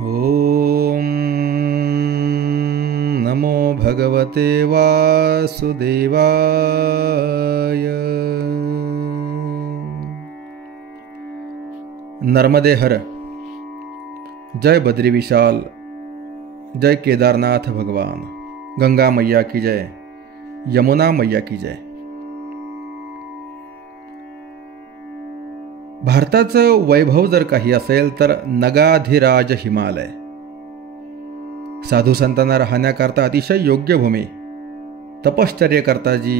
ओम नमो भगवते वासुदेवाय। नर्मदे हर, जय बद्री विशाल, जय केदारनाथ भगवान, गंगा मैया की जय, यमुना मैया की जय। भारताचं वैभव जर काही असेल तर नगाधिराज हिमालय, साधू संतांना राहण्याकरता अतिशय योग्य भूमी, तपश्चर्येकरता जी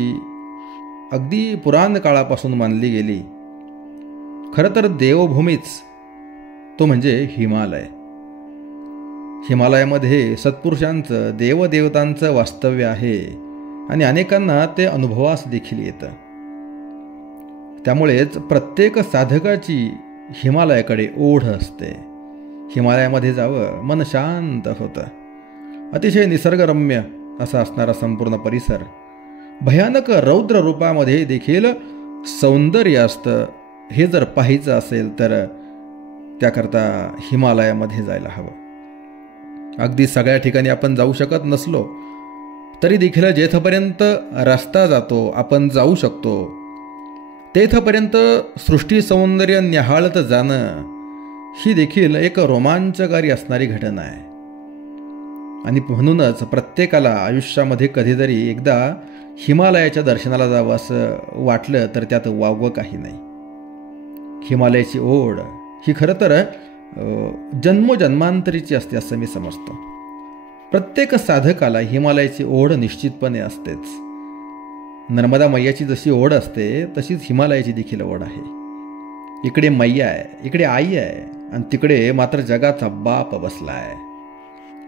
अगदी पुराण काळापासून मानली गेली, खरं तर देवभूमीच तो म्हणजे हिमालय. हिमालयामध्ये सत्पुरुषांचं, देवदेवतांचं वास्तव्य आहे आणि अनेकांना ते अनुभवास देखील येतं. त्यामुळेच प्रत्येक साधकाची हिमालयाकडे ओढ असते. हिमालयामध्ये जावं, मन शांत होतं. अतिशय निसर्गरम्य असा असणारा संपूर्ण परिसर, भयानक रौद्र रूपामध्ये देखील सौंदर्य असतं. हे जर पाहायचं असेल तर त्याकरता हिमालयामध्ये जायला हवं. अगदी सगळ्या ठिकाणी आपण जाऊ शकत नसलो तरी देखील जेथपर्यंत रस्ता जातो, आपण जाऊ शकतो, तेथपर्यंत सृष्टी सौंदर्य न्याहाळत जाणं ही देखील एक रोमांचकारी असणारी घटना आहे. आणि म्हणूनच प्रत्येकाला आयुष्यामध्ये कधीतरी एकदा हिमालयाच्या दर्शनाला जावं असं वाटलं तर त्यात वावगं काही नाही. हिमालयाची ओढ ही खरं तर जन्मोजन्मांतरीची असते असं मी समजतो. प्रत्येक साधकाला हिमालयाची ओढ निश्चितपणे असतेच. नर्मदा मैयाची जशी ओढ असते तशीच हिमालयाची देखील ओढ आहे. इकडे मैया आहे, इकडे आई आहे, आणि तिकडे मात्र जगाचा बाप बसला आहे.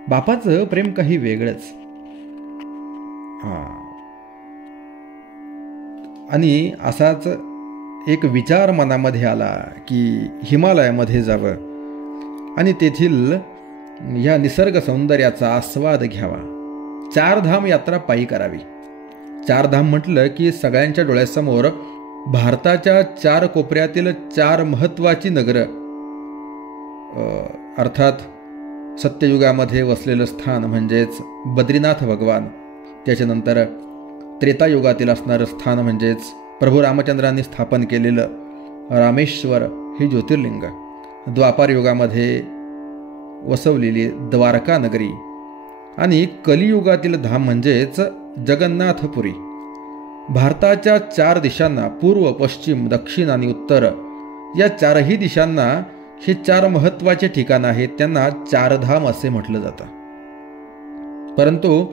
बापाचं प्रेम काही वेगळंच. आणि असाच एक विचार मनामध्ये आला की हिमालयामध्ये जावं आणि तेथील ह्या निसर्ग सौंदर्याचा आस्वाद घ्यावा. 4 धाम यात्रा पायी करावी. 4 धाम म्हटलं की सगळ्यांच्या डोळ्यासमोर भारताच्या 4 कोपऱ्यातील 4 महत्त्वाची नगरं, अर्थात सत्ययुगामध्ये वसलेलं स्थान म्हणजेच बद्रीनाथ भगवान, त्याच्यानंतर त्रेतायुगातील असणारं स्थान म्हणजेच प्रभू रामचंद्रांनी स्थापन केलेलं रामेश्वर हे ज्योतिर्लिंग, द्वापार युगामध्ये वसवलेली द्वारका नगरी, आणि कलियुगातील धाम म्हणजेच जगन्नाथपुरी. भारताच्या 4 दिशांना, पूर्व, पश्चिम, दक्षिण आणि उत्तर, या 4ही दिशांना हे 4 महत्त्वाचे ठिकाण आहेत. त्यांना 4 धाम असे म्हटलं जातं. परंतु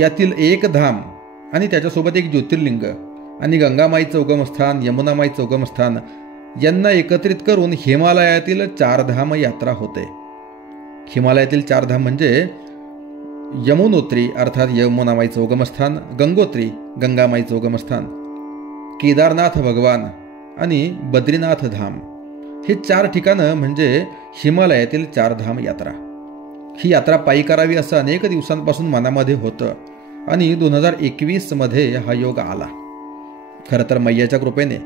यातील एक धाम आणि त्याच्यासोबत एक ज्योतिर्लिंग आणि गंगामाईचं उगमस्थान, यमुनामाईचं उगमस्थान यांना एकत्रित करून हिमालयातील 4 धाम यात्रा होते. हिमालयातील 4 धाम म्हणजे यमुनोत्री अर्थात यमुनामाईचं उगमस्थान, गंगोत्री गंगामाईचं उगमस्थान, केदारनाथ भगवान आणि बद्रीनाथ धाम. हे 4 ठिकाणं म्हणजे हिमालयातील 4 धाम यात्रा. ही यात्रा पायी करावी असं अनेक दिवसांपासून मनामध्ये होतं आणि 2021 हा योग आला. खरं तर मैयाच्या कृपेने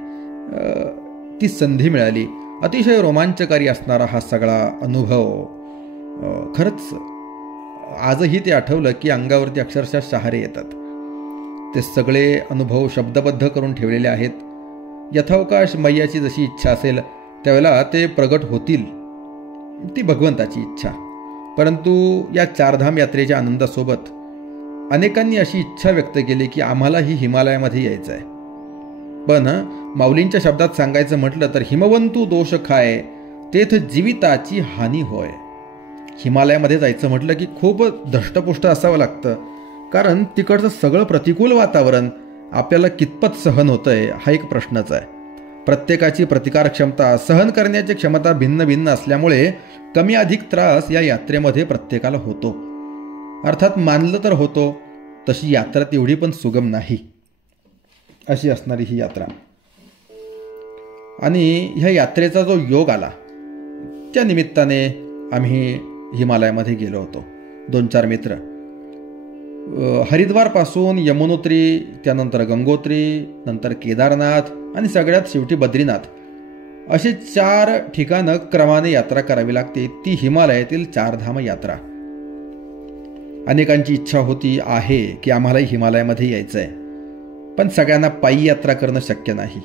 ती संधी मिळाली. अतिशय रोमांचकारी असणारा हा सगळा अनुभव, खरंच आजही ते आठवलं की अंगावरती अक्षरशः शहारे येतात. ते सगळे अनुभव शब्दबद्ध करून ठेवलेले आहेत. यथावकाश मैयाची जशी इच्छा असेल त्यावेळेला ते प्रगट होतील, ती भगवंताची इच्छा. परंतु या 4 धाम यात्रेच्या आनंदासोबत अनेकांनी अशी इच्छा व्यक्त केली की आम्हालाही हिमालयामध्ये यायचं आहे. पण माऊलींच्या शब्दात सांगायचं म्हटलं तर हिमवंतू दोष खाय तेथ जीविताची हानी होय. हिमालयामध्ये जायचं म्हटलं की खूप धष्टपुष्ट असावं लागतं, कारण तिकडचं सगळं प्रतिकूल वातावरण आपल्याला कितपत सहन होतंय हा एक प्रश्नच आहे. प्रत्येकाची प्रतिकार क्षमता, सहन करण्याची क्षमता भिन्न भिन्न असल्यामुळे कमी अधिक त्रास या यात्रेमध्ये प्रत्येकाला होतो. अर्थात मानलं तर होतो, तशी यात्रा तेवढी पण सुगम नाही अशी असणारी ही यात्रा. आणि ह्या यात्रेचा जो योग आला त्या निमित्ताने आम्ही हिमालयामध्ये गेलो होतो. 2-4 मित्र. हरिद्वारपासून यमुनोत्री, त्यानंतर गंगोत्री, नंतर केदारनाथ आणि सगळ्यात शेवटी बद्रीनाथ असे 4 ठिकाणं क्रमाने यात्रा करावी लागते, ती हिमालयातील 4 धाम यात्रा. अनेकांची इच्छा होती आहे की आम्हालाही हिमालयामध्ये यायचं आहे, पण सगळ्यांना पायी यात्रा करणं शक्य नाही.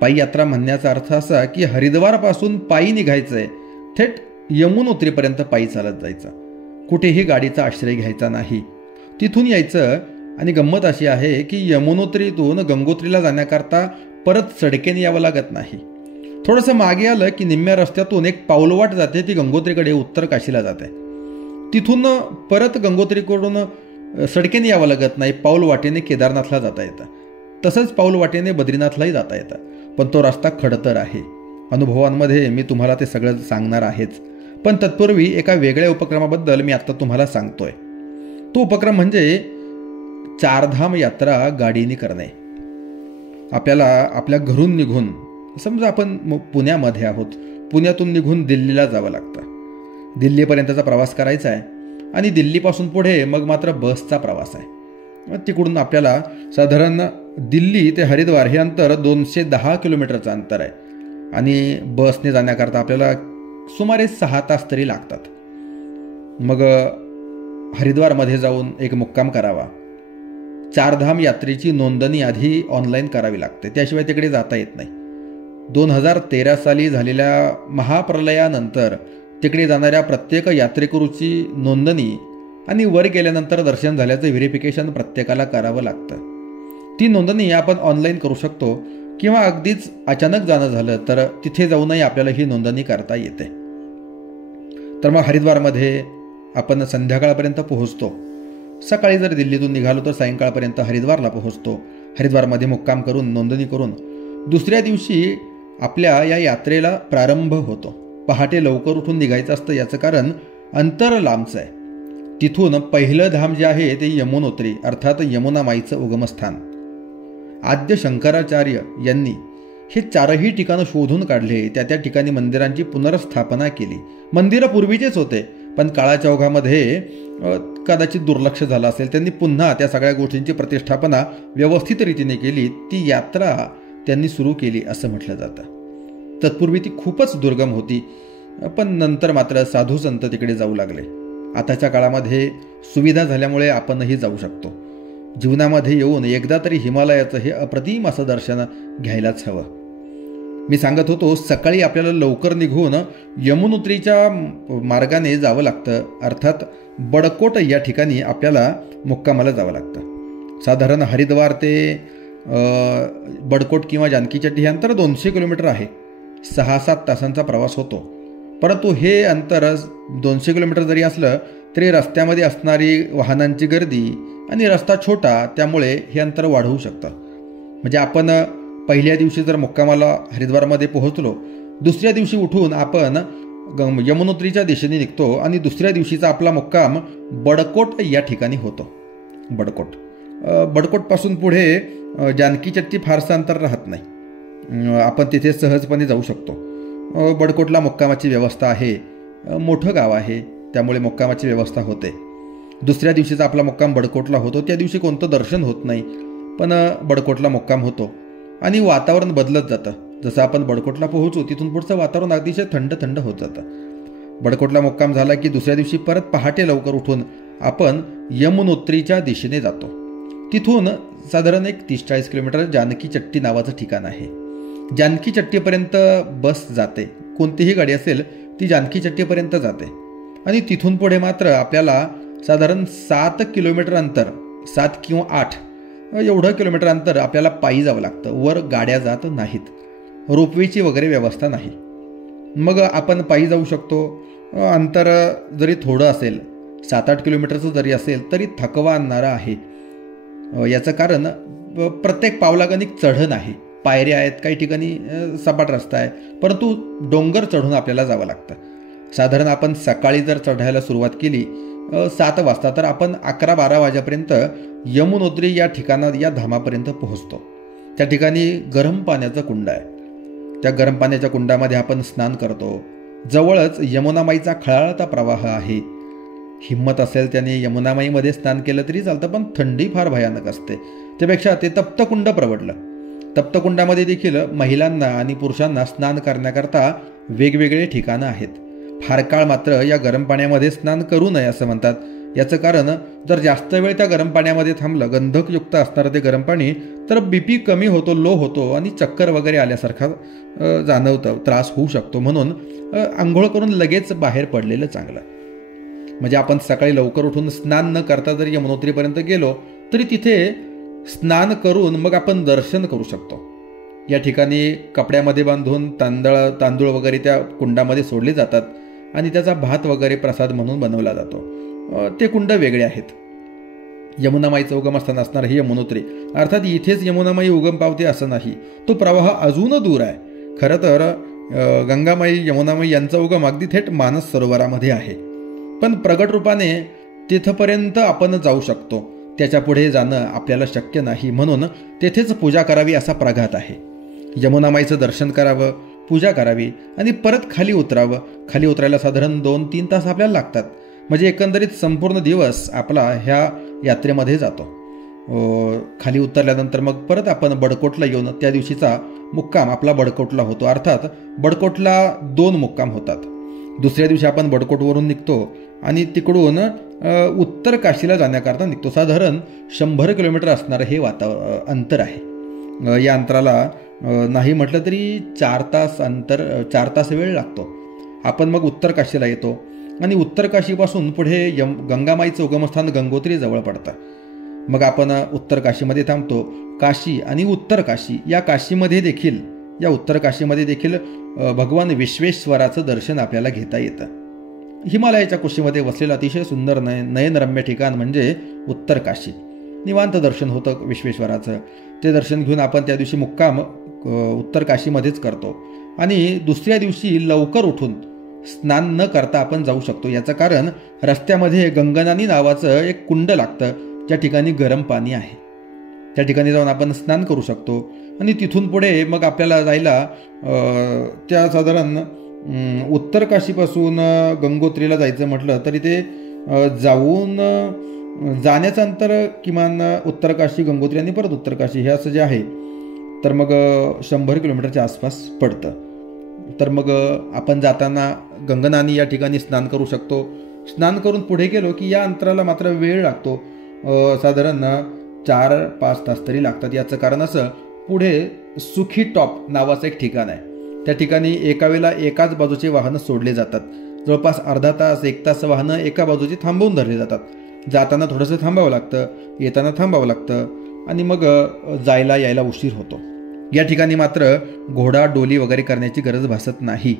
पायी यात्रा म्हणण्याचा अर्थ असा की हरिद्वारपासून पायी निघायचं आहे, थेट यमुनोत्रीपर्यंत पायी चालत जायचं, कुठेही गाडीचा आश्रय घ्यायचा नाही, तिथून यायचं. आणि गंमत अशी आहे की यमुनोत्रीतून गंगोत्रीला जाण्याकरता परत सडकेने यावं लागत नाही. थोडंसं मागे आलं की निम्म्या रस्त्यातून एक पाऊलवाट जाते, ती गंगोत्रीकडे उत्तर काशीला जाते. तिथून परत गंगोत्रीकडून सडकेने यावं लागत नाही, पाऊलवाटेने केदारनाथला जाता येतं. तसंच पाऊलवाटेने बद्रीनाथलाही जाता येतं, पण तो रस्ता खडतर आहे. अनुभवांमध्ये मी तुम्हाला ते सगळं सांगणार आहेच, पण तत्पूर्वी एका वेगळ्या उपक्रमाबद्दल मी आत्ता तुम्हाला सांगतोय. तो उपक्रम म्हणजे 4 धाम यात्रा गाडीने करणे. आपल्याला आपल्या घरून निघून, समजा आपण पुण्यामध्ये आहोत, पुण्यातून निघून दिल्लीला जावं लागतं. दिल्लीपर्यंतचा प्रवास करायचा आहे आणि दिल्लीपासून पुढे मग मात्र बसचा प्रवास आहे. तिकडून आपल्याला साधारण दिल्ली ते हरिद्वार हे अंतर 210 किलोमीटरचं अंतर आहे आणि बसने जाण्याकरता आपल्याला सुमारे 6 तास तरी लागतात. मग हरिद्वारमध्ये जाऊन एक मुक्काम करावा. 4 धाम यात्रेची नोंदणी आधी ऑनलाईन करावी लागते, त्याशिवाय तिकडे जाता येत नाही. 2013 साली झालेल्या महाप्रलयानंतर तिकडे जाणाऱ्या प्रत्येक यात्रेकरूची नोंदणी आणि वर गेल्यानंतर दर्शन झाल्याचं व्हेरिफिकेशन प्रत्येकाला करावं लागतं. ती नोंदणी आपण ऑनलाईन करू शकतो किंवा अगदीच अचानक जाणं झालं तर तिथे जाऊनही आपल्याला ही नोंदणी करता येते. तर मग हरिद्वारमध्ये आपण संध्याकाळपर्यंत पोहोचतो. सकाळी जर दिल्लीतून निघालो तर सायंकाळपर्यंत हरिद्वारला पोहोचतो. हरिद्वारमध्ये मुक्काम करून नोंदणी करून दुसऱ्या दिवशी आपल्या या यात्रेला प्रारंभ होतो. पहाटे लवकर उठून निघायचं असतं, याचं कारण अंतर लांबचं आहे. तिथून पहिलं धाम जे आहे ते यमुनोत्री अर्थात यमुना माईचं उगमस्थान. आद्य शंकराचार्य यांनी हे 4ही ठिकाणं शोधून काढले. त्या ठिकाणी मंदिरांची पुनर्स्थापना केली. मंदिरं पूर्वीचेच होते, पण काळाच्या ओघामध्ये कदाचित दुर्लक्ष झालं असेल. त्यांनी पुन्हा त्या सगळ्या गोष्टींची प्रतिष्ठापना व्यवस्थित रीतीने केली. ती यात्रा त्यांनी सुरू केली असं म्हटलं जातं. तत्पूर्वी ती खूपच दुर्गम होती, पण नंतर मात्र साधू संत तिकडे जाऊ लागले. आताच्या काळामध्ये सुविधा झाल्यामुळे आपणही जाऊ शकतो. जीवनामध्ये येऊन एकदा तरी हिमालयाचं हे अप्रतिम असं दर्शन घ्यायलाच हवं. मी सांगत होतो, सकाळी आपल्याला लवकर निघून यमुनोत्रीच्या मार्गाने जावं लागतं, अर्थात बडकोट या ठिकाणी आपल्याला मुक्कामाला जावं लागतं. साधारण हरिद्वार ते बडकोट किंवा जानकी चट्टी हे अंतर 200 किलोमीटर आहे. 6-7 तासांचा प्रवास होतो. परंतु हे अंतर 200 किलोमीटर जरी असलं तरी रस्त्यामध्ये असणारी वाहनांची गर्दी आणि रस्ता छोटा, त्यामुळे हे अंतर वाढवू शकतं. म्हणजे आपण पहिल्या दिवशी जर मुक्कामाला हरिद्वारमध्ये पोहोचलो, दुसऱ्या दिवशी उठून आपण यमुनोत्रीच्या दिशेने निघतो आणि दुसऱ्या दिवशीचा आपला मुक्काम बडकोट या ठिकाणी होतो. बडकोटपासून पुढे जानकी चट्टी फारसं अंतर राहत नाही, आपण तिथे सहजपणे जाऊ शकतो. बडकोटला मुक्कामाची व्यवस्था आहे. मोठं गाव आहे, त्यामुळे मुक्कामाची व्यवस्था होते. दुसऱ्या दिवशीचा आपला मुक्काम बडकोटला होतो. त्या दिवशी कोणतं दर्शन होत नाही, पण बडकोटला मुक्काम होतो आणि वातावरण बदलत जातं. जसं आपण बडकोटला पोहोचू तिथून पुढचं वातावरण अतिशय थंड थंड होत जातं. बडकोटला मुक्काम झाला की दुसऱ्या दिवशी परत पहाटे लवकर उठून आपण यमुनोत्रीच्या दिशेने जातो. तिथून साधारण एक 30-40 किलोमीटर जानकी चट्टी नावाचं ठिकाण आहे. जानकी चट्टीपर्यंत बस जाते. कोणतीही गाडी असेल ती जानकी चट्टीपर्यंत जाते आणि तिथून पुढे मात्र आपल्याला साधारण 7 किलोमीटर अंतर, 7 किंवा 8 एवढं किलोमीटर अंतर आपल्याला पायी जावं लागतं. वर गाड्या जात नाहीत, रोपवेची वगैरे व्यवस्था नाही. मग आपण पायी जाऊ शकतो. अंतर जरी थोडं असेल, 7-8 किलोमीटरचं जरी असेल तरी थकवा आणणारा आहे. याचं कारण प्रत्येक पावलागणिक चढण आहे. पायऱ्या आहेत, काही ठिकाणी सपाट रस्ता आहे, परंतु डोंगर चढून आपल्याला जावं लागतं. साधारण आपण सकाळी जर चढायला सुरुवात केली 7 वाजता तर आपण 11-12 वाजेपर्यंत यमुनोत्री या ठिकाणात, या धामापर्यंत पोहोचतो. त्या ठिकाणी गरम पाण्याचं कुंड आहे. त्या गरम पाण्याच्या कुंडामध्ये आपण स्नान करतो. जवळच यमुनामाईचा खळाळता प्रवाह आहे. हिंमत असेल त्याने यमुनामाईमध्ये स्नान केलं तरी चालतं, पण थंडी फार भयानक असते. त्यापेक्षा ते तप्त कुंड परवडलं. तप्तकुंडामध्ये देखील महिलांना आणि पुरुषांना स्नान करण्याकरता वेगवेगळे ठिकाणं आहेत. फार काळ मात्र या गरम पाण्यामध्ये स्नान करू नये असं म्हणतात. याचं कारण, जर जास्त वेळ त्या गरम पाण्यामध्ये थांबलं, गंधकयुक्त असणारं ते गरम पाणी, तर BP कमी होतो, लो होतो आणि चक्कर वगैरे आल्यासारखा जाणवतं, त्रास होऊ शकतो. म्हणून आंघोळ करून लगेच बाहेर पडलेलं चांगलं. म्हणजे आपण सकाळी लवकर उठून स्नान न करता जर यमुनोत्रीपर्यंत गेलो तरी तिथे स्नान करून मग आपण दर्शन करू शकतो. या ठिकाणी कपड्यामध्ये बांधून तांदूळ वगैरे त्या कुंडामध्ये सोडले जातात आणि त्याचा भात वगैरे प्रसाद म्हणून बनवला जातो. ते कुंड वेगळे आहेत. यमुनामाईचं उगमस्थान असणार हे यमुनोत्री. अर्थात इथेच यमुनामाई उगम पावते असं नाही, तो प्रवाह अजून दूर आहे. खरं तर गंगामाई यमुनामाई यांचा उगम अगदी थेट मानस सरोवरामध्ये आहे. पण प्रगट रूपाने तिथपर्यंत आपण जाऊ शकतो, त्याच्या पुढे जाणं आपल्याला शक्य नाही. म्हणून तेथेच पूजा करावी असा प्रघात आहे. यमुनामाईचं दर्शन करावं, पूजा करावी आणि परत खाली उतरावं. खाली उतरायला साधारण 2-3 तास आपल्याला लागतात. म्हणजे एकंदरीत संपूर्ण दिवस आपला ह्या यात्रेमध्ये जातो. खाली उतरल्यानंतर मग परत आपण बडकोटला येऊन त्या दिवशीचा मुक्काम आपला बडकोटला होतो. अर्थात बडकोटला 2 मुक्काम होतात. दुसऱ्या दिवशी आपण बडकोटवरून निघतो आणि तिकडून उत्तर काशीला जाण्याकरता निघतो. साधारण 100 किलोमीटर असणारं हे अंतर आहे. या अंतराला नाही म्हटलं तरी 4 तास वेळ लागतो. आपण मग उत्तर काशीला येतो आणि उत्तर काशीपासून पुढे गंगामाईचं उगमस्थान गंगोत्री जवळ पडतं. मग आपण उत्तर काशीमध्ये थांबतो. काशी आणि उत्तर काशी या उत्तर काशीमध्ये देखील भगवान विश्वेश्वराचं दर्शन आपल्याला घेता येतं. हिमालयाच्या कुशीमध्ये वसलेलं अतिशय सुंदर नयनरम्य ठिकाण म्हणजे उत्तर काशी. निवांत दर्शन होतं विश्वेश्वराचं. ते दर्शन घेऊन आपण त्या दिवशी मुक्काम उत्तर काशीमध्येच करतो आणि दुसऱ्या दिवशी लवकर उठून स्नान न करता आपण जाऊ शकतो. याचं कारण, रस्त्यामध्ये गंगनानी नावाचं एक कुंड लागतं, ज्या ठिकाणी गरम पाणी आहे. त्या ठिकाणी जाऊन आपण स्नान करू शकतो आणि तिथून पुढे मग आपल्याला जायला त्या साधारण उत्तर काशीपासून गंगोत्रीला जायचं म्हटलं तरी ते जाण्याचं अंतर किमान उत्तर काशी, गंगोत्री आणि परत उत्तर काशी हे असं जे आहे तर मग 100 किलोमीटरच्या आसपास पडतं. तर मग आपण जाताना गंगनानी या ठिकाणी स्नान करू शकतो. स्नान करून पुढे गेलो की या अंतराला मात्र वेळ लागतो. साधारण 4-5 तास तरी लागतात. याचं कारण असं, पुढे सुखी टॉप नावाचं एक ठिकाण आहे. त्या ठिकाणी एका वेळेला एकाच बाजूचे वाहनं सोडले जातात. जवळपास अर्धा तास 1 तास वाहनं एका बाजूची थांबवून धरले जातात. जाताना थोडंसं थांबावं लागतं, येताना थांबावं लागतं आणि मग जायला यायला उशीर होतो. या ठिकाणी मात्र घोडा डोली वगैरे करण्याची गरज भासत नाही.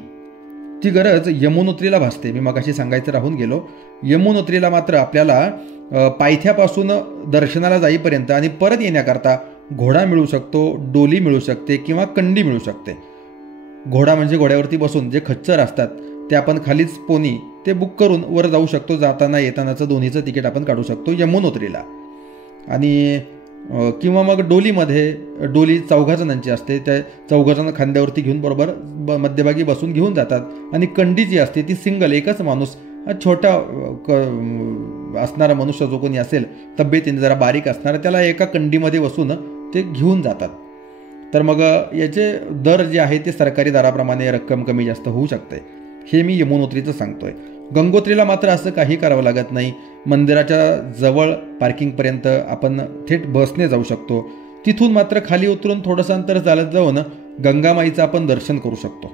ती गरज यमुनोत्रीला भासते. मी मगाशी सांगायचं राहून गेलो. यमुनोत्रीला मात्र आपल्याला पायथ्यापासून दर्शनाला जाईपर्यंत आणि परत येण्याकरता घोडा मिळू शकतो, डोली मिळू शकते किंवा कंडी मिळू शकते. घोडा म्हणजे घोड्यावरती बसून जे खच्चर असतात ते आपण खालीच पोनी ते बुक करून वर जाऊ शकतो. जाताना येतानाचं दोन्हीचं तिकीट आपण काढू शकतो यमुनोत्रीला. आणि किंवा मग डोली 4 जणांची असते. त्या 4 जण खांद्यावरती घेऊन बरोबर मध्यभागी बसून घेऊन जातात. आणि कंडी जी असते ती सिंगल, एकच माणूस, छोटा असणारा मनुष्य जो कोणी असेल, तब्येतीने जरा बारीक असणारा, त्याला एका कंडीमध्ये बसून ते घेऊन जातात. तर मग याचे दर जे आहे ते सरकारी दराप्रमाणे रक्कम कमी जास्त होऊ शकते. हे मी यमुनोत्रीचं सांगतोय. गंगोत्रीला मात्र असं काही करावं लागत नाही. मंदिराच्या जवळ पार्किंगपर्यंत आपण थेट बसने जाऊ शकतो. तिथून मात्र खाली उतरून थोडंसं अंतर चालत जाऊन गंगामाईचं आपण दर्शन करू शकतो.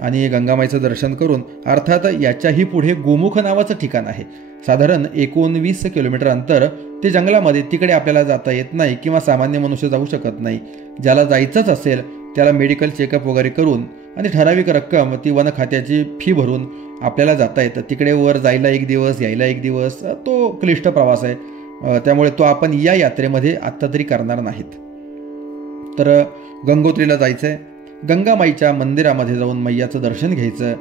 आणि गंगामाईचं दर्शन करून अर्थात याच्याही पुढे गोमुख नावाचं ठिकाण आहे. साधारण 19 किलोमीटर अंतर ते जंगलामध्ये, तिकडे आपल्याला जाता येत नाही किंवा सामान्य मनुष्य जाऊ शकत नाही. ज्याला जायचंच असेल त्याला मेडिकल चेकअप वगैरे करून आणि ठराविक रक्कम ती वन खात्याची फी भरून आपल्याला जाता येतं. तिकडे वर जायला 1 दिवस, यायला 1 दिवस, तो क्लिष्ट प्रवास आहे. त्यामुळे तो आपण या यात्रेमध्ये आत्ता तरी करणार नाहीत. तर गंगोत्रीला जायचं आहे. गंगामाईच्या मंदिरामध्ये जाऊन मैयाचं दर्शन घ्यायचं.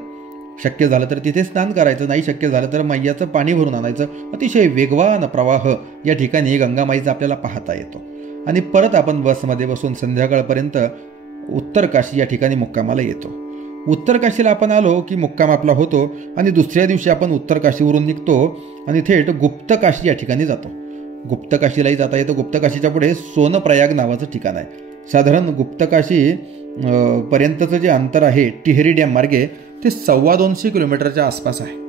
शक्य झालं तर तिथे स्नान करायचं, नाही शक्य झालं तर मैयाचं पाणी भरून आणायचं. अतिशय वेगवान प्रवाह या ठिकाणी गंगामाईचा आपल्याला पाहता येतो. आणि परत आपण बसमध्ये बसून संध्याकाळपर्यंत उत्तर काशी या ठिकाणी मुक्कामाला येतो. उत्तर काशीला आपण आलो की मुक्काम आपला होतो आणि दुसऱ्या दिवशी आपण उत्तर काशीवरून निघतो आणि थेट गुप्त काशी या ठिकाणी जातो. गुप्त काशीलाही जाता येतं. गुप्त काशीच्या पुढे सोनप्रयाग नावाचं ठिकाण आहे. साधारण गुप्तकाशी पर्यंतचं जे अंतर आहे टिहरी डॅम मार्गे ते 250 किलोमीटरच्या आसपास आहे.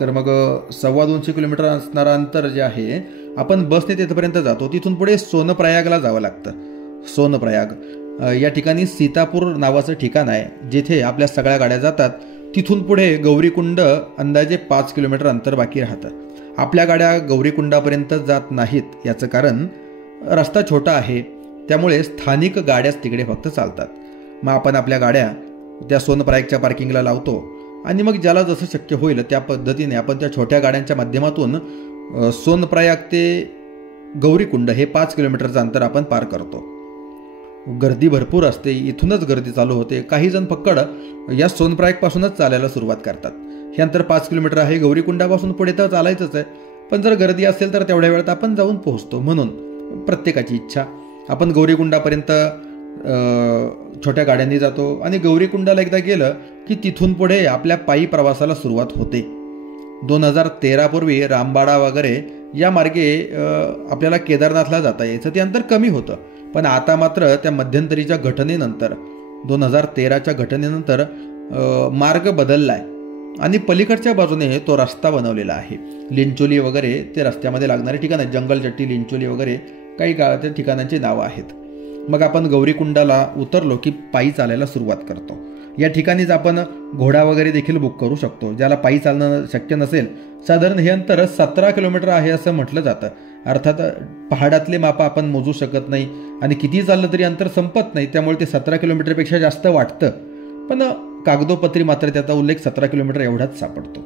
तर मग 250 किलोमीटर असणारं अंतर जे आहे आपण बसने तिथपर्यंत जातो. तिथून पुढे सोनप्रयागला जावं लागतं. सोनप्रयाग या ठिकाणी सीतापूर नावाचं ठिकाण आहे जिथे आपल्या सगळ्या गाड्या जातात. तिथून पुढे गौरीकुंड अंदाजे 5 किलोमीटर अंतर बाकी राहतं. आपल्या गाड्या गौरीकुंडापर्यंत जात नाहीत. याचं कारण रस्ता छोटा आहे, त्यामुळे स्थानिक गाड्याच तिकडे फक्त चालतात. मग आपण आपल्या गाड्या त्या सोनप्रयागच्या पार्किंगला लावतो आणि मग ज्याला जसं शक्य होईल त्या पद्धतीने आपण त्या छोट्या गाड्यांच्या माध्यमातून सोनप्रयाग ते गौरीकुंड हे 5 किलोमीटरचं अंतर आपण पार करतो. गर्दी भरपूर असते, इथूनच गर्दी चालू होते. काही जण फक्कड या सोनप्रयागपासूनच चालायला सुरुवात करतात. हे अंतर 5 किलोमीटर आहे, गौरीकुंडापासून पुढे तर चालायचंच आहे, पण जर गर्दी असेल तर तेवढ्या वेळात आपण जाऊन पोहोचतो. म्हणून प्रत्येकाची इच्छा, आपण गौरीकुंडापर्यंत छोट्या गाड्यांनी जातो आणि गौरीकुंडाला एकदा गेलं की तिथून पुढे आपल्या पायी प्रवासाला सुरुवात होते. 2013 पूर्वी रामबाडा वगैरे या मार्गे आपल्याला केदारनाथला जाता यायचं, ते अंतर कमी होतं. पण आता मात्र त्या मध्यंतरीच्या घटनेनंतर 2013च्या घटनेनंतर मार्ग बदलला आहे आणि पलीकडच्या बाजूने तो रस्ता बनवलेला आहे. लिंचोली वगैरे ते रस्त्यामध्ये लागणारे ठिकाण आहेत. जंगलचट्टी, लिंचोली वगैरे काही त्या ठिकाणांची नावं आहेत. मग आपण गौरीकुंडाला उतरलो की पायी चालायला सुरुवात करतो. या ठिकाणीच आपण घोडा वगैरे देखील बुक करू शकतो. ज्याला पायी चालणं शक्य नसेल, साधारण हे अंतर 17 किलोमीटर आहे असं म्हटलं जातं. अर्थात पहाडातले मापं आपण मोजू शकत नाही आणि किती चाललं तरी अंतर संपत नाही, त्यामुळे ते 17 किलोमीटरपेक्षा जास्त वाटतं. पण कागदोपत्री मात्र त्याचा उल्लेख 17 किलोमीटर एवढाच सापडतो.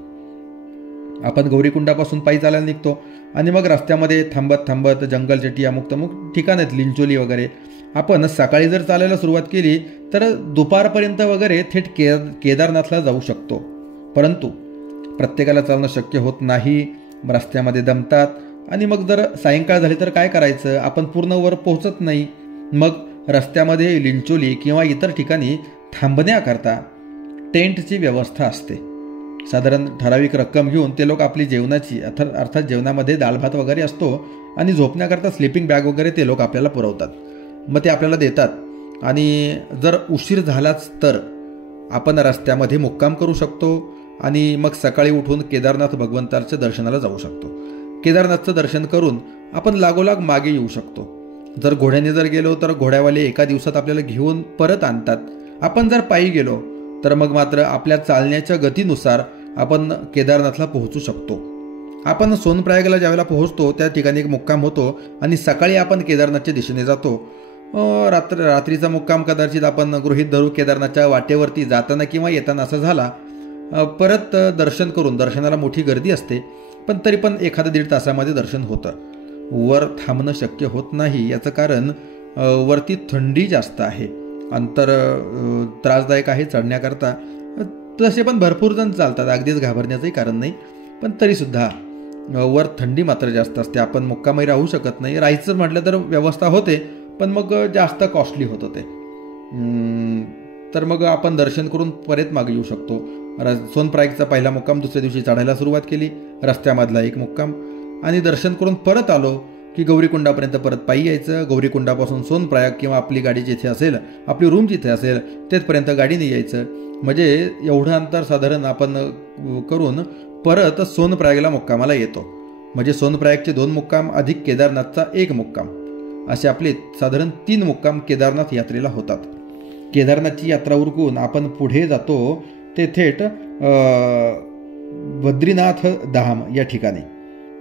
आपण गौरीकुंडापासून पायी चालायला निघतो आणि मग रस्त्यामध्ये थांबत थांबत जंगलचट्टी अमुक ठिकाण आहेत, लिंचोली वगैरे. आपण सकाळी जर चालायला सुरुवात केली तर दुपारपर्यंत वगैरे थेट केदारनाथला जाऊ शकतो. परंतु प्रत्येकाला चालणं शक्य होत नाही, रस्त्यामध्ये दमतात आणि मग जर सायंकाळ झाली तर काय करायचं, आपण पूर्ण वर पोहोचत नाही. मग रस्त्यामध्ये लिंचोली किंवा इतर ठिकाणी थांबण्याकरता टेंटची व्यवस्था असते. साधारण ठराविक रक्कम घेऊन ते लोक आपली जेवणाची अर्थात जेवणामध्ये डाळ भात वगैरे असतो आणि झोपण्याकरता स्लिपिंग बॅग वगैरे ते लोक आपल्याला पुरवतात. मग ते आपल्याला देतात आणि जर उशीर झालाच तर आपण रस्त्यामध्ये मुक्काम करू शकतो आणि मग सकाळी उठून केदारनाथ भगवंताच्या दर्शनाला जाऊ शकतो. केदारनाथचं दर्शन करून आपण लागोलाग मागे येऊ शकतो. जर घोड्याने जर गेलो तर घोड्यावाले एका दिवसात आपल्याला घेऊन परत आणतात. आपण जर पायी गेलो तर मग मात्र आपल्या चालण्याच्या गतीनुसार आपण केदारनाथला पोहोचू शकतो. आपण सोनप्रयागला ज्यावेळेला पोहोचतो त्या ठिकाणी एक मुक्काम होतो आणि सकाळी आपण केदारनाथच्या दिशेने जातो. रात्रीचा मुक्काम कदाचित आपण गृहीत धरू केदारनाथच्या वाटेवरती जाताना किंवा येताना असा झाला. परत दर्शन करून, दर्शनाला मोठी गर्दी असते पण तरी पण 1-1.5 तासामध्ये दर्शन होतं. वर थांबणं शक्य होत नाही. याचं कारण वरती थंडी जास्त आहे, अंतर त्रासदायक आहे चढण्याकरता. तसे पण भरपूर जण चालतात, अगदीच घाबरण्याचंही कारण नाही. पण तरीसुद्धा वर थंडी मात्र जास्त असते. आपण मुक्कामही राहू शकत नाही. राहायचं म्हटलं तर व्यवस्था होते पण मग जास्त कॉस्टली होतं ते. तर मग आपण दर्शन करून परत मागे येऊ शकतो. सोनप्रयागचा पहिला मुक्काम दुसऱ्या दिवशी चढायला सुरुवात केली, रस्त्यामधला एक मुक्काम आणि दर्शन करून परत आलो की गौरीकुंडापर्यंत परत पायी यायचं. गौरीकुंडापासून सोनप्रयाग किंवा आपली गाडी जिथे असेल, आपली रूम जिथे असेल तेथपर्यंत गाडीने यायचं. म्हणजे एवढं अंतर साधारण आपण करून परत सोनप्रयागला मुक्कामाला येतो. म्हणजे सोनप्रयागचे 2 मुक्काम अधिक केदारनाथचा 1 मुक्काम, असे आपले साधारण 3 मुक्काम केदारनाथ यात्रेला होतात. केदारनाथची यात्रा उरकून आपण पुढे जातो ते थेट बद्रीनाथ धाम या ठिकाणी.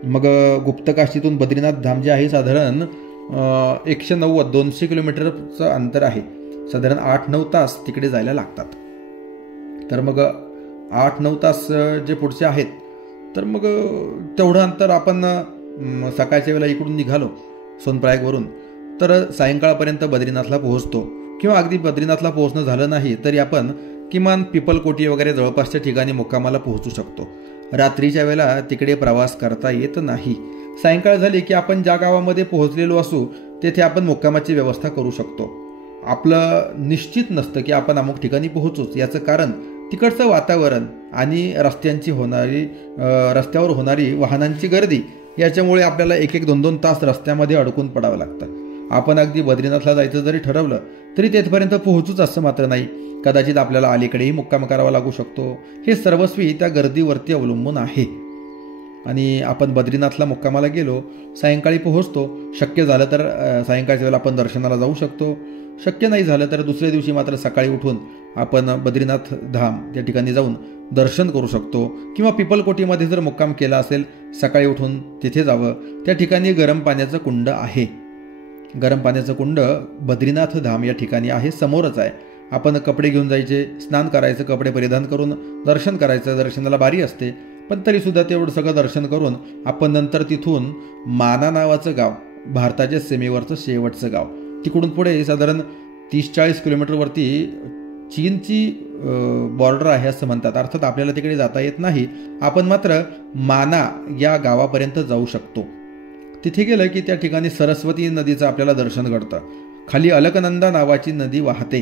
मग गुप्तकाशीतून बद्रीनाथ धाम जे आहे साधारण 190-200 किलोमीटरचं अंतर आहे. साधारण 8-9 तास तिकडे जायला लागतात. तर मग 8-9 तास जे पुढचे आहेत तर मग तेवढं अंतर आपण सकाळच्या वेळेला इकडून निघालो सोनप्रयागवरून तर सायंकाळपर्यंत बद्रीनाथला पोहोचतो. किंवा अगदी बद्रीनाथला पोहोचणं झालं नाही तरी आपण किमान पिपलकोटी वगैरे जवळपासच्या ठिकाणी मुक्कामाला पोहोचू शकतो. रात्रीच्या वेळेला तिकडे प्रवास करता येत नाही. सायंकाळ झाली की आपण ज्या गावामध्ये पोहोचलेलो असू तेथे आपण मुक्कामाची व्यवस्था करू शकतो. आपलं निश्चित नसतं की आपण अमुक ठिकाणी पोहोचूच. याचं कारण तिकडचं वातावरण आणि रस्त्यावर होणारी वाहनांची गर्दी, याच्यामुळे आपल्याला 1-2 तास रस्त्यामध्ये अडकून पडावं लागतं. आपण अगदी बद्रीनाथला जायचं जरी ठरवलं तरी तेथपर्यंत पोहोचूच असं मात्र नाही. कदाचित आपल्याला अलीकडेही मुक्काम करावा लागू शकतो. हे सर्वस्वी त्या गर्दीवरती अवलंबून आहे. आणि आपण बद्रीनाथला मुक्कामाला गेलो, सायंकाळी पोहोचतो. शक्य झालं तर सायंकाळच्या वेळेला आपण दर्शनाला जाऊ शकतो. शक्य नाही झालं तर दुसऱ्या दिवशी मात्र सकाळी उठून आपण बद्रीनाथ धाम त्या ठिकाणी जाऊन दर्शन करू शकतो. किंवा पिपलकोटीमध्ये जर मुक्काम केला असेल, सकाळी उठून तिथे जावं. त्या ठिकाणी गरम पाण्याचं कुंड आहे. गरम पाण्याचं कुंड बद्रीनाथ धाम या ठिकाणी आहे, समोरच आहे. आपण कपडे घेऊन जायचे, स्नान करायचं, कपडे परिधान करून दर्शन करायचं. दर्शनाला बारी असते, पण तरीसुद्धा तेवढं सगळं दर्शन करून आपण नंतर तिथून माना नावाचं गाव, भारताच्या सीमेवरचं शेवटचं गाव, तिकडून पुढे साधारण 30-40 किलोमीटरवरती चीनची बॉर्डर आहे असं म्हणतात. अर्थात आपल्याला तिकडे जाता येत नाही. आपण मात्र माना या गावापर्यंत जाऊ शकतो. तिथे गेलं की त्या ठिकाणी सरस्वती नदीचं आपल्याला दर्शन घडतं. खाली अलकनंदा नावाची नदी वाहते.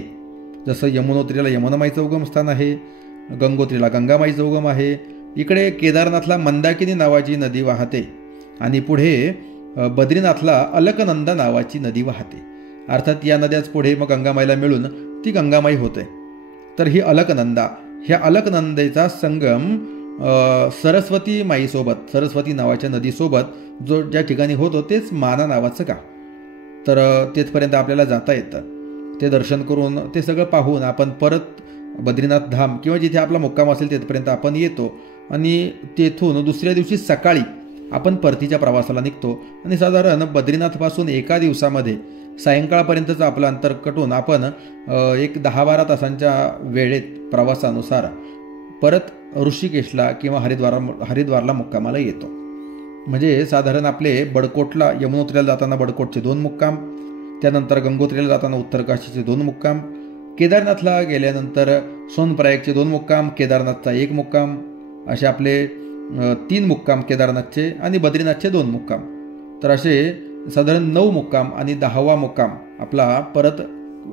जसं यमुनोत्रीला यमुनामाईचं उगमस्थान आहे, गंगोत्रीला गंगामाईचं उगम आहे. इकडे केदारनाथला मंदाकिनी नावाची नदी वाहते आणि पुढे बद्रीनाथला अलकनंदा नावाची नदी वाहते. अर्थात या नद्याच पुढे मग गंगामाईला मिळून ती गंगामाई होते. तर ही अलकनंदा, ह्या अलकनंदेचा संगम सरस्वती माईसोबत, सरस्वती नावाच्या नदीसोबत जो ज्या ठिकाणी होतो तेच माना नावाचं गाव. तर तेथपर्यंत आपल्याला जाता येतं. ते दर्शन करून ते सगळं पाहून आपण परत बद्रीनाथ धाम किंवा जिथे आपला मुक्काम असेल तिथपर्यंत आपण येतो. आणि तेथून दुसऱ्या दिवशी सकाळी आपण परतीच्या प्रवासाला निघतो. आणि साधारण बद्रीनाथपासून एका दिवसामध्ये सायंकाळपर्यंतचं आपलं अंतर कटून आपण एक 10-12 तासांच्या वेळेत प्रवासानुसार परत ऋषिकेशला किंवा हरिद्वारला मुक्कामाला येतो. म्हणजे साधारण आपले बडकोटला, यमुनोत्रीला जाताना बडकोटचे 2 मुक्काम, त्यानंतर गंगोत्रीला जाताना उत्तरकाशीचे 2 मुक्काम, केदारनाथला गेल्यानंतर सोनप्रयागचे 2 मुक्काम, केदारनाथचा 1 मुक्काम, असे आपले 3 मुक्काम केदारनाथचे आणि बद्रीनाथचे 2 मुक्काम. तर असे साधारण 9 मुक्काम आणि 10वा मुक्काम आपला परत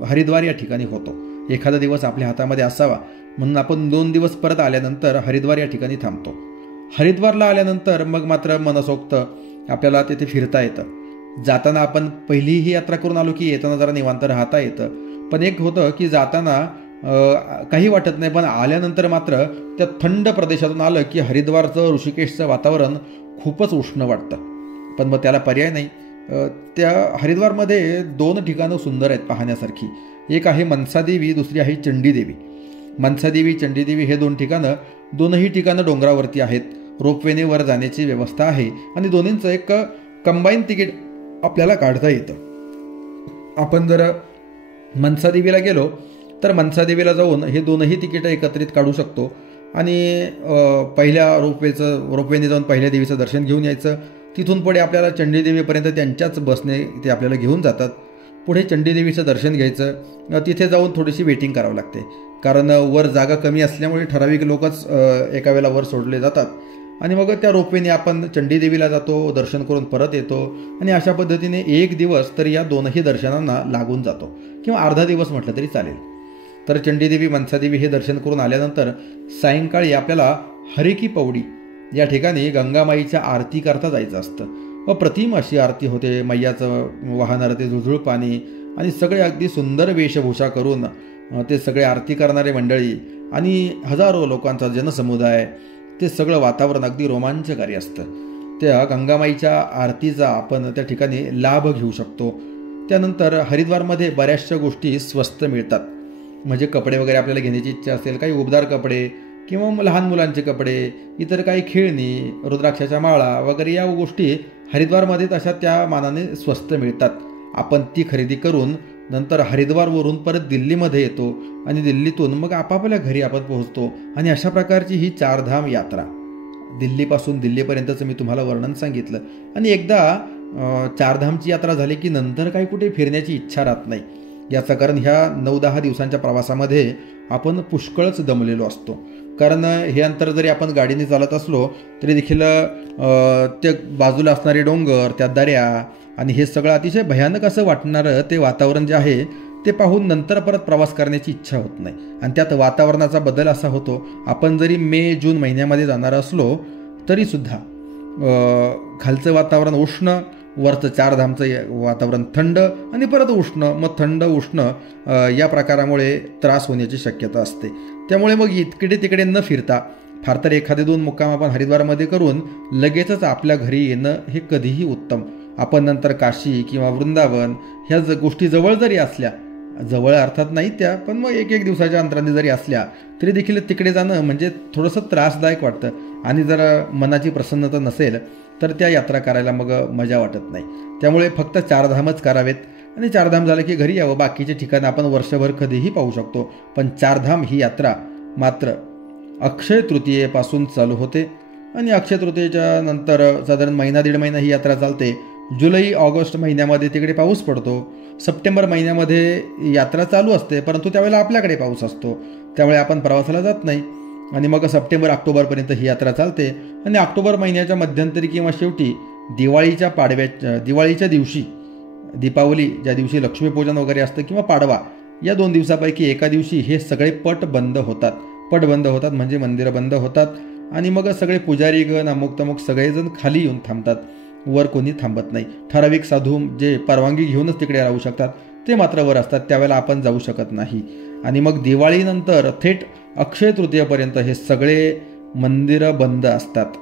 हरिद्वार या ठिकाणी होतो. एखादा दिवस आपल्या हातामध्ये असावा म्हणून आपण 2 दिवस परत आल्यानंतर हरिद्वार या ठिकाणी थांबतो. हरिद्वारला आल्यानंतर मग मात्र मनसोक्त आपल्याला तिथे फिरता येतं. जाताना आपण पहिली ही यात्रा करून आलो की येताना जरा निवांत राहता येतं. पण एक होतं की जाताना काही वाटत नाही, पण आल्यानंतर मात्र त्या थंड प्रदेशातून आलं की हरिद्वारचं, ऋषिकेशचं वातावरण खूपच उष्ण वाटतं. पण मग त्याला पर्याय नाही. त्या हरिद्वारमध्ये 2 ठिकाणं सुंदर आहेत पाहण्यासारखी. एक आहे मनसादेवी, दुसरी आहे चंडीदेवी. मनसादेवी, चंडीदेवी हे 2 ठिकाणं, दोनही ठिकाणं डोंगरावरती आहेत. रोपवेने वर जाण्याची व्यवस्था आहे आणि दोन्हींचं एक कंबाईन तिकीट आपल्याला काढता येतं. आपण जर मनसादेवीला गेलो तर मनसादेवीला जाऊन हे 2ही तिकीटं एकत्रित काढू शकतो आणि पहिल्या रोपवेने जाऊन पहिल्या देवीचं दर्शन घेऊन यायचं. तिथून पुढे आपल्याला चंडीदेवीपर्यंत त्यांच्याच बसने ते आपल्याला घेऊन जातात. पुढे चंडीदेवीचं दर्शन घ्यायचं. तिथे जाऊन थोडीशी वेटिंग करावं लागते, कारण वर जागा कमी असल्यामुळे ठराविक लोकच एका वेळेला वर सोडले जातात. आणि मग त्या रोपवेने आपण चंडीदेवीला जातो, दर्शन करून परत येतो. आणि अशा पद्धतीने 1 दिवस तर या 2ही दर्शनांना लागून जातो, किंवा अर्धा दिवस म्हटलं तरी चालेल. तर चंडीदेवी, मनसादेवी हे दर्शन करून आल्यानंतर सायंकाळी आपल्याला हरिकी पौडी या ठिकाणी गंगामाईच्या आरती करता जायचं असतं. अप्रतिम अशी आरती होते. मैयाचं वाहणारं ते झुळझुळ पाणी आणि सगळे अगदी सुंदर वेशभूषा करून ते सगळे आरती करणारे मंडळी आणि हजारो लोकांचा जनसमुदाय, ते सगळं वातावरण अगदी रोमांचकारी असतं. त्या गंगामाईच्या आरतीचा आपण त्या ठिकाणी लाभ घेऊ शकतो. त्यानंतर हरिद्वारमध्ये बऱ्याचशा गोष्टी स्वस्त मिळतात. म्हणजे कपडे वगैरे आपल्याला घेण्याची इच्छा असेल, काही उबदार कपडे किंवा लहान मुलांचे कपडे, इतर काही खेळणी, रुद्राक्षाच्या माळा वगैरे या गोष्टी हरिद्वारमध्ये तशा त्या मानाने स्वस्त मिळतात. आपण ती खरेदी करून नंतर हरिद्वारवरून परत दिल्लीमध्ये येतो आणि दिल्लीतून मग आपापल्या घरी आपण पोहोचतो. आणि अशा प्रकारची ही 4 धाम यात्रा, दिल्लीपासून दिल्लीपर्यंतचं मी तुम्हाला वर्णन सांगितलं. आणि एकदा 4 धामची यात्रा झाली की नंतर काही कुठे फिरण्याची इच्छा राहत नाही. याचं कारण ह्या 9-10 दिवसांच्या प्रवासामध्ये आपण पुष्कळच दमलेलो असतो. कारण हे अंतर जरी आपण गाडीने चालत असलो तरी देखील ते बाजूला असणारे डोंगर, त्या दऱ्या आणि हे सगळं अतिशय भयानक असं वाटणारं ते वातावरण जे आहे ते पाहून नंतर परत प्रवास करण्याची इच्छा होत नाही. आणि त्यात वातावरणाचा बदल असा होतो, आपण जरी मे-जून महिन्यामध्ये जाणार असलो तरीसुद्धा खालचं वातावरण उष्ण वरचं चारधामचं वातावरण थंड आणि परत उष्ण, मग थंड उष्ण या प्रकारामुळे त्रास होण्याची शक्यता असते. त्यामुळे मग इकडे तिकडे न फिरता फार तर एखादे 2 मुक्काम आपण हरिद्वारमध्ये करून लगेचच आपल्या घरी येणं हे कधीही उत्तम. आपण नंतर काशी किंवा वृंदावन ह्या गोष्टी जवळ जरी असल्या, जवळ अर्थात नाही त्या, पण मग एक दिवसाच्या अंतराने जरी असल्या तरी देखील तिकडे जाणं म्हणजे थोडंसं त्रासदायक वाटतं. आणि जर मनाची प्रसन्नता नसेल तर त्या यात्रा करायला मग मजा वाटत नाही. त्यामुळे फक्त चारधामच करावेत आणि चारधाम झालं की घरी यावं. बाकीचे ठिकाणं आपण वर्षभर कधीही पाहू शकतो, पण चारधाम ही यात्रा मात्र अक्षय तृतीयेपासून चालू होते आणि अक्षय तृतीयेच्या नंतर साधारण महिना 1.5 महिना ही यात्रा चालते. जुलै ऑगस्ट महिन्यामध्ये तिकडे पाऊस पडतो. सप्टेंबर महिन्यामध्ये यात्रा चालू असते, परंतु त्यावेळेला आपल्याकडे पाऊस असतो, त्यामुळे आपण प्रवासाला जात नाही. आणि मग सप्टेंबर ऑक्टोबरपर्यंत ही यात्रा चालते आणि ऑक्टोबर महिन्याच्या मध्यंतरी किंवा शेवटी दिवाळीच्या दिवशी, दीपावली ज्या दिवशी लक्ष्मीपूजन वगैरे असतं किंवा पाडवा, या 2 दिवसापैकी एका दिवशी हे सगळे पट बंद होतात म्हणजे मंदिरं बंद होतात. आणि मग सगळे पुजारीगण अमुक तमुक सगळेजण खाली येऊन थांबतात, वर कोणी थांबत नाही. ठराविक साधू जे परवानगी घेऊनच तिकडे राहू शकतात ते मात्र वर असतात, त्यावेळेला आपण जाऊ शकत नाही. आणि मग दिवाळीनंतर थेट अक्षय तृतीयेपर्यंत हे सगळे मंदिरं बंद असतात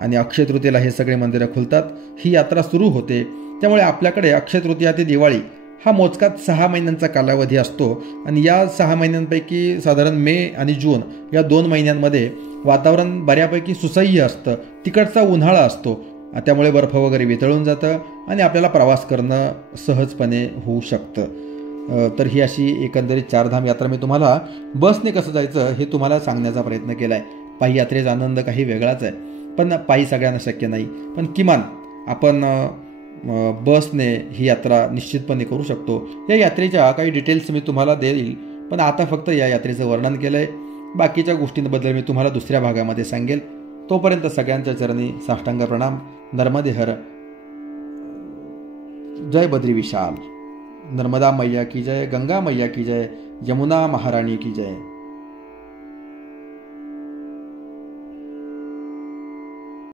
आणि अक्षय तृतीयेला हे सगळे मंदिरं खुलतात. ही यात्रा सुरू होते. त्यामुळे आपल्याकडे अक्षय तृतीया ते दिवाळी हा मोजकाच 6 महिन्यांचा कालावधी असतो आणि या 6 महिन्यांपैकी साधारण मे आणि जून या 2 महिन्यांमध्ये वातावरण बऱ्यापैकी सुसह्य असतं. तिकडचा उन्हाळा असतो, त्यामुळे बर्फ वगैरे वितळून जातं आणि आपल्याला प्रवास करणं सहजपणे होऊ शकतं. तर ही अशी एकंदरीत चारधाम यात्रा मी तुम्हाला बसने कसं जायचं हे तुम्हाला सांगण्याचा प्रयत्न केला आहे. पायी यात्रेचा आनंद काही वेगळाच आहे, पण पायी सगळ्यांना शक्य नाही. पण किमान आपण बसने ही यात्रा निश्चितपणे करू शकतो. या यात्रेच्या काही डिटेल्स मी तुम्हाला देईल, पण आता फक्त या यात्रेचं वर्णन केलं आहे. बाकीच्या गोष्टींबद्दल मी तुम्हाला दुसऱ्या भागामध्ये सांगेल. तोपर्यंत सगळ्यांच्या चरणी साष्टांग प्रणाम. नर्मदे हर. जय बद्री विशाल. नर्मदा मैया की जय, गंगा मैया की जय, यमुना महारानी की जय.